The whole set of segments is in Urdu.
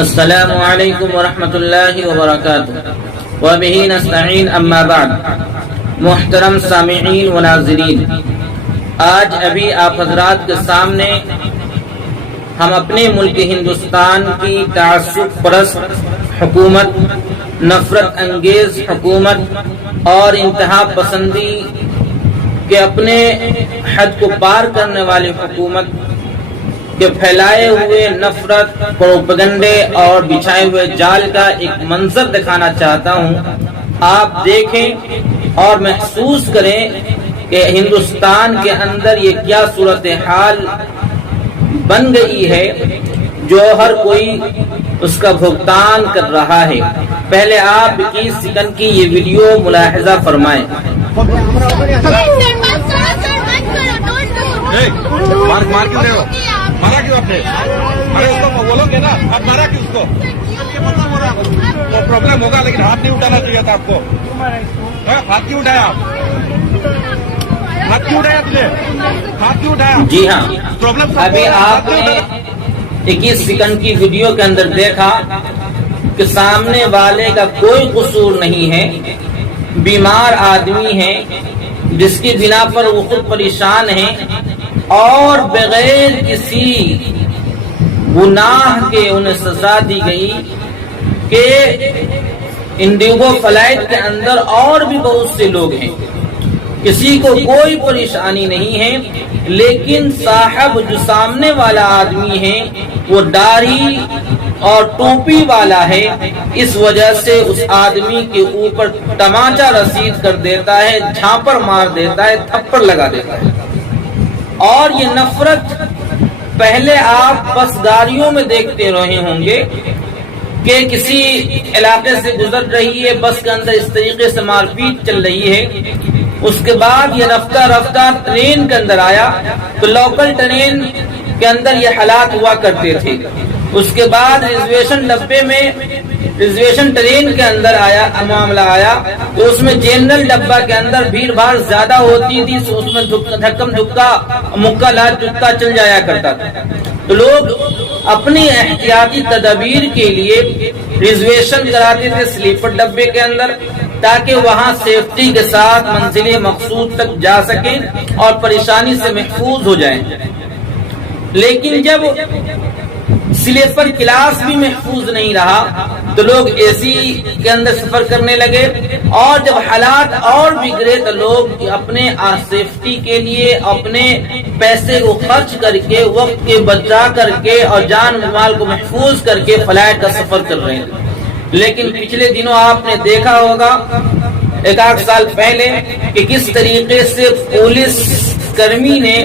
السلام علیکم ورحمۃ اللہ وبرکاتہ وبہ نستعین اما بعد۔ محترم سامعین و ناظرین، آج ابھی آپ حضرات کے سامنے ہم اپنے ملک ہندوستان کی تعصب پرست حکومت، نفرت انگیز حکومت اور انتہا پسندی کے اپنے حد کو پار کرنے والی حکومت کے پھیلائے ہوئے نفرت، پروپیگنڈے اور بچھائے ہوئے جال کا ایک منظر دکھانا چاہتا ہوں۔ آپ دیکھیں اور محسوس کریں کہ ہندوستان کے اندر یہ کیا صورتحال بن گئی ہے جو ہر کوئی اس کا بھگتان کر رہا ہے۔ پہلے آپ 21 سیکنڈ کی یہ ویڈیو ملاحظہ فرمائیں۔ مار کیوں رہے ہو؟ مارا کیوں آپ نے؟ ارے اس کو بولو گے نا، آپ مارا کیوں اس کو؟ تو پرابلم ہوگا، لیکن ہاتھ نہیں اٹھانا چاہیے تھا آپ کو۔ ہاتھ کیوں اٹھایا آپ؟ ہاتھ کیوں اٹھایا آپ نے؟ ہاتھ کیوں اٹھایا؟ جی ہاں، پرابلم ابھی آپ نے 21 سیکنڈ کی ویڈیو کے اندر دیکھا کہ سامنے والے کا کوئی قصور نہیں ہے، بیمار آدمی ہے جس کی بنا پر وہ خود پریشان ہے اور بغیر کسی گناہ کے انہیں سزا دی گئی کہ انڈیگو فلائٹ کے اندر اور بھی بہت سے لوگ ہیں، کسی کو کوئی پریشانی نہیں ہے، لیکن صاحب جو سامنے والا آدمی ہے وہ داڑھی اور ٹوپی والا ہے، اس وجہ سے اس آدمی کے اوپر تماچا رسید کر دیتا ہے، جھانپڑ مار دیتا ہے، تھپڑ لگا دیتا ہے۔ اور یہ نفرت پہلے آپ بس گاڑیوں میں دیکھتے رہے ہوں گے کہ کسی علاقے سے گزر رہی ہے، بس کے اندر اس طریقے سے مار پیٹ چل رہی ہے۔ اس کے بعد یہ رفتہ رفتہ ٹرین کے اندر آیا تو لوکل ٹرین کے اندر یہ حالات ہوا کرتے تھے۔ اس کے بعد ریزرویشن ڈبے میں ریزرویشن ٹرین کے اندر معاملہ آیا تو اس میں جنرل ڈبہ کے اندر بھیڑ بھاڑ زیادہ ہوتی تھی، تو اس میں دھکم دھکا مکہ لاج جتا چل جایا کرتا تھا۔ تو لوگ اپنی احتیاطی تدابیر کے لیے ریزرویشن کراتے تھے سلیپر ڈبے کے اندر، تاکہ وہاں سیفٹی کے ساتھ منزل مقصود تک جا سکیں اور پریشانی سے محفوظ ہو جائیں۔ لیکن جب سلیپر کلاس بھی محفوظ نہیں رہا تو لوگ اے سی کے اندر سفر کرنے لگے، اور جب حالات اور بگڑے تو لوگ اپنے سیفٹی کے لیے اپنے پیسے کو خرچ کر کے، وقت کے بچا کر کے اور جان مال کو محفوظ کر کے فلائٹ کا سفر کر رہے ہیں۔ لیکن پچھلے دنوں آپ نے دیکھا ہوگا، ایک آدھ سال پہلے، کہ کس طریقے سے پولیس کرمی نے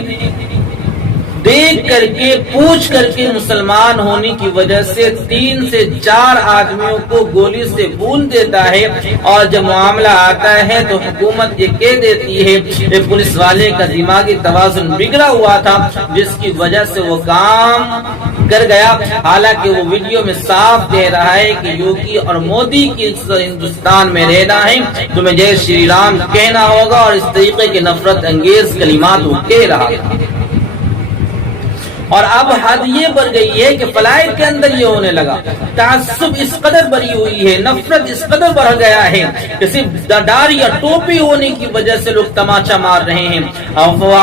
دیکھ کر کے پوچھ کر کے مسلمان ہونے کی وجہ سے 3 سے 4 آدمیوں کو گولی سے بھون دیتا ہے، اور جب معاملہ آتا ہے تو حکومت یہ کہہ دیتی ہے کہ پولیس والے کا دماغی توازن بگڑا ہوا تھا جس کی وجہ سے وہ کام کر گیا۔ حالانکہ وہ ویڈیو میں صاف کہہ رہا ہے کہ یوگی اور مودی کی ہندوستان میں رہنا ہے، تمہیں جے شری رام کہنا ہوگا، اور اس طریقے کے نفرت انگیز کلمات وہ کہہ رہا ہے۔ اور اب حد یہ بڑھ گئی ہے کہ فلائٹ کے اندر یہ ہونے لگا، تعصب اس قدر بڑھی ہوئی ہے، نفرت اس قدر بڑھ گیا ہے کہ صرف داڑھی یا ٹوپی ہونے کی وجہ سے لوگ تماچا مار رہے ہیں۔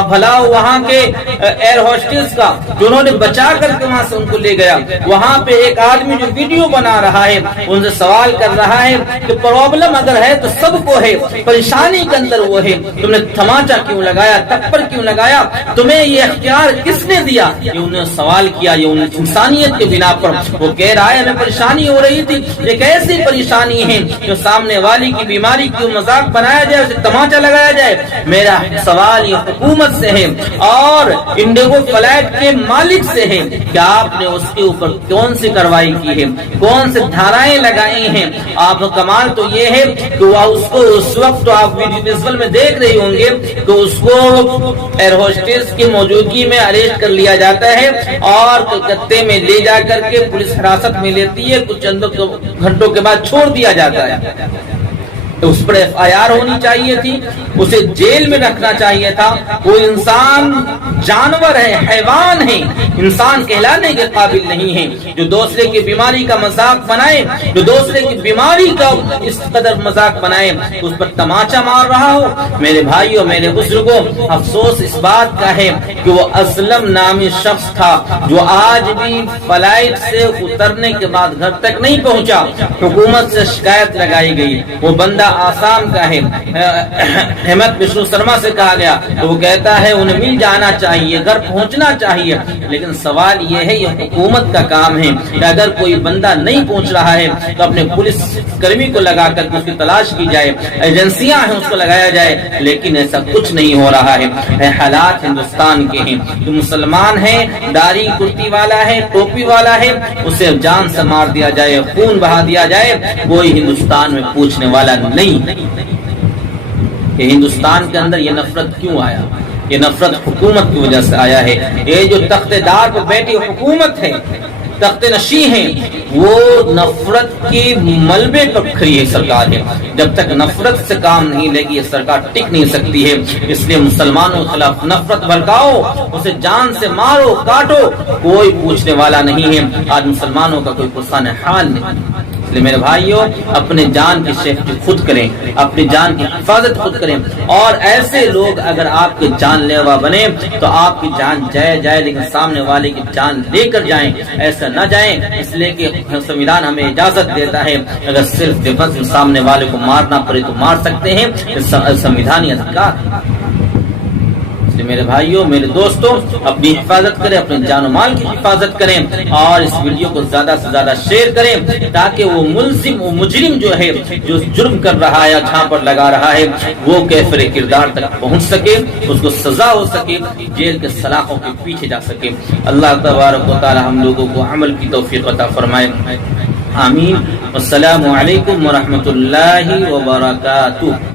بھلا وہاں کے ایئر ہوسٹس کا جنہوں نے بچا کر کے وہاں سے ان کو لے گیا، وہاں پہ ایک آدمی جو ویڈیو بنا رہا ہے ان سے سوال کر رہا ہے کہ پرابلم اگر ہے تو سب کو ہے، پریشانی کے اندر وہ ہے، تم نے تماچا کیوں لگایا، تھپڑ کیوں لگایا، تمہیں یہ اختیار کس نے دیا؟ یہ انہیں سوال کیا، یہ انسانیت کے بنا پر وہ کہہ رہا ہے ہمیں پریشانی ہو رہی تھی۔ ایک ایسی پریشانی ہے جو سامنے والی کی بیماری کیوں مذاق بنایا جائے، اسے تماچا لگایا جائے؟ میرا سوال یہ حکومت سے ہے اور انڈیگو فلائٹ کے مالک سے ہے کہ آپ نے اس کے اوپر کون سی کارروائی کی ہے، کون سے دھارائیں لگائی ہیں۔ آپ کا کمال تو یہ ہے کہ وہ اس کو اس وقت تو آپ ویژول میں دیکھ رہے ہوں گے کہ اس کو ایئر ہوسٹس کی موجودگی میں اریسٹ کر لیا جاتا ہے اور کلکتے میں لے جا کر کے پولیس حراست میں لیتی ہے، کچھ چند گھنٹوں کے بعد چھوڑ دیا جاتا ہے۔ اس پر FIR ہونی چاہیے تھی, اسے جیل میں رکھنا چاہیے تھا. وہ انسان جانور ہے, حیوان ہے, انسان کہلانے کے قابل نہیں ہے. جو دوسرے کی بیماری کا مذاق بنائے, جو دوسرے کی بیماری کا اس قدر مذاق بنائے, اس پر تماچا مار رہا ہو. میرے بھائیوں, میرے بزرگوں, افسوس اس بات کا ہے کہ وہ اسلم نامی شخص تھا جو آج بھی فلائٹ سے اترنے کے بعد گھر تک نہیں پہنچا. حکومت سے شکایت لگائی گئی. وہ بندہ آسام کا ہے. ہیمنت بشنو شرما سے کہا گیا تو وہ کہتا ہے انہیں مل جانا چاہیے, گھر پہنچنا چاہیے. لیکن سوال یہ ہے, یہ حکومت کا کام ہے کہ اگر کوئی بندہ نہیں پہنچ رہا ہے تو اپنے پولیس کرمی کو لگا کر اس کی تلاش کی جائے, ایجنسیاں ہیں اس کو لگایا جائے. لیکن ایسا کچھ نہیں ہو رہا ہے. حالات ہندوستان کے ہیں. جو مسلمان ہے, داڑھی کرتی والا ہے, ٹوپی والا ہے, اسے جان سے مار دیا جائے, خون بہا دیا جائے, کوئی ہندوستان میں پوچھنے والا نہیں کہ ہندوستان کے اندر یہ نفرت کیوں آیا. یہ نفرت حکومت کی وجہ سے آیا ہے. یہ جو تخت دار پر بیٹھی حکومت ہے, تخت نشین ہیں, وہ نفرت کے ملبے پر کھڑی ہے سرکار ہے. جب تک نفرت سے کام نہیں لے گی یہ سرکار ٹک نہیں سکتی ہے. اس لیے مسلمانوں کے خلاف نفرت بھڑکاؤ, اسے جان سے مارو, کاٹو, کوئی پوچھنے والا نہیں ہے. آج مسلمانوں کا کوئی پرسان حال نہیں. اس لیے میرے بھائیوں, اپنے جان کی سیفٹی خود کریں, اپنی جان کی حفاظت خود کریں. اور ایسے لوگ اگر آپ کے جان لیوا بنے تو آپ کی جان جائے, لیکن سامنے والے کی جان لے کر جائیں, ایسا نہ جائیں. اس لیے کہ سنویدھان ہمیں اجازت دیتا ہے اگر صرف ڈیفنس میں سامنے والے کو مارنا پڑے تو مار سکتے ہیں, سنویدھانی ادھیکار. میرے بھائیوں, میرے دوستوں, اپنی حفاظت کریں, اپنے جان و مال کی حفاظت کریں, اور اس ویڈیو کو زیادہ سے زیادہ شیئر کریں تاکہ وہ ملزم, وہ مجرم جو ہے, جو جرم کر رہا ہے یا جہاں پر لگا رہا ہے, وہ کیفر کردار تک پہنچ سکے, اس کو سزا ہو سکے, جیل کے سلاخوں کے پیچھے جا سکے. اللہ تبارک و تعالی ہم لوگوں کو عمل کی توفیق عطا فرمائے. آمین. السلام علیکم ورحمۃ اللہ وبرکاتہ.